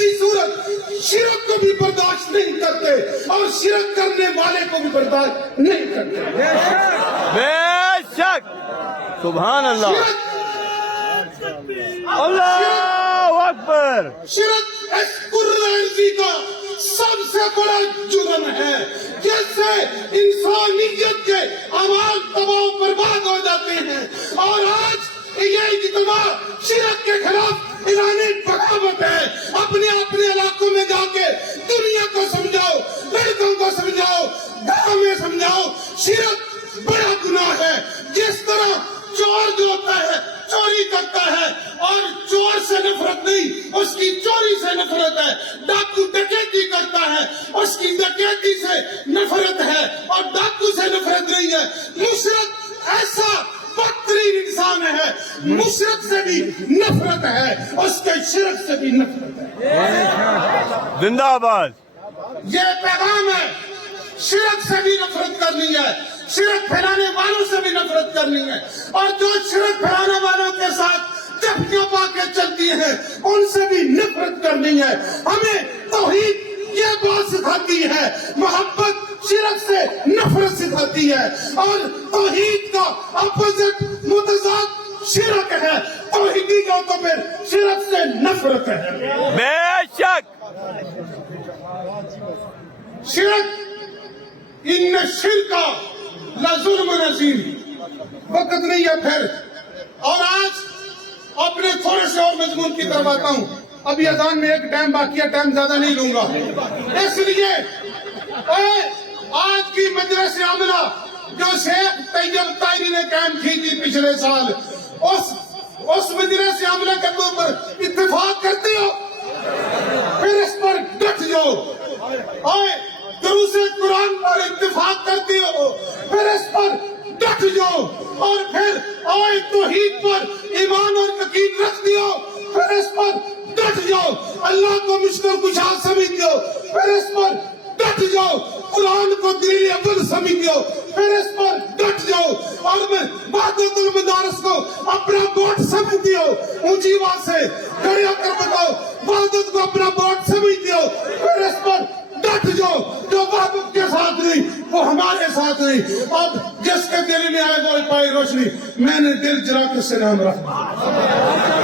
کسی صورت شرک کو بھی برداشت نہیں کرتے اور شرک کرنے والے کو بھی برداشت نہیں کرتے. بے شک. سبحان اللہ. اللہ اکبر. شرک اس قرآن کا سب سے بڑا جرم ہے جس سے انسانیت کے اعمال تباہ و برباد ہو جاتے ہیں. اور آج یہ اجتماع شرک کے خلاف اعلان بغاوت ہے. اپنے علاقوں میں جا کے دنیا کو سمجھاؤ, لڑکوں کو سمجھاؤ, گاؤں میں سمجھاؤ, شرک بڑا گناہ ہے. جس طرح چور جو ہوتا ہے چوری کرتا ہے اور چور سے نفرت نہیں, اس کی چوری سے نفرت ہے. ڈاکو ڈکیتی کرتا ہے, اس کی ڈکیتی سے نفرت ہے اور ڈاکو سے نفرت نہیں ہے. مشرک ایسا بدترین انسان ہے, مشرک سے بھی نفرت ہے, اس کے شرک سے بھی نفرت ہے. زندہ آباد. یہ پیغام ہے, شرک سے بھی نفرت کرنی ہے, شرک پھیلانے والوں سے بھی نفرت کرنی ہے, اور جو شرک پھیلانے والوں کے ساتھ جھپکیاں پا کے چلتی ہیں ان سے بھی نفرت کرنی ہے. ہمیں توحید یہ بات سکھاتی ہے, محبت شرک سے نفرت سکھاتی ہے, اور توحید کا اپوزٹ متضاد شرک ہے. توحیدی کا تو پھر شرک سے نفرت ہے. بے شک. شرک ان شرک لظلم عظیم. وقت نہیں ہے پھر, اور آج اپنے تھوڑے سے اور مضمون کی طرف آتا ہوں. ابھی اذان میں ایک ٹائم باقی ہے, ٹائم زیادہ نہیں لوں گا. اس لیے آج کی مجلس عاملہ جو شیخ طیب طاہری نے قائم کی تھی پچھلے سال, اس مجلس عاملہ کے اوپر اتفاق کرتے ہو, پھر اس پر ڈٹ جاؤ. دروس قرآن پر اتفاق کرتے ہو, پھر اس پر ڈٹ جاؤ. اور پھر توحید پر ایمان اور یقین رکھتے ہو, پھر اس پر ڈٹ جاؤ. اللہ کو مشکل کشا سمجھتے ہو, پھر اس پر ڈٹ جاؤ. قرآن کو دلیل اول سمجھتے ہو, پھر اس پر ڈٹ جاؤ. اور وحدت المدارس کو اپنا بوٹ سمجھتے ہو, اونچی آواز سے کھڑے ہو کر بتاؤ, وحدت کو اپنا بوٹ سمجھتے ہو, پھر اس پر ڈٹ جاؤ. جو وحدت کے ساتھ نہیں وہ ہمارے ساتھ نہیں. اب جس کے دل میں آئے وہ پائے روشنی, میں نے دل جلا کے سلام رکھا.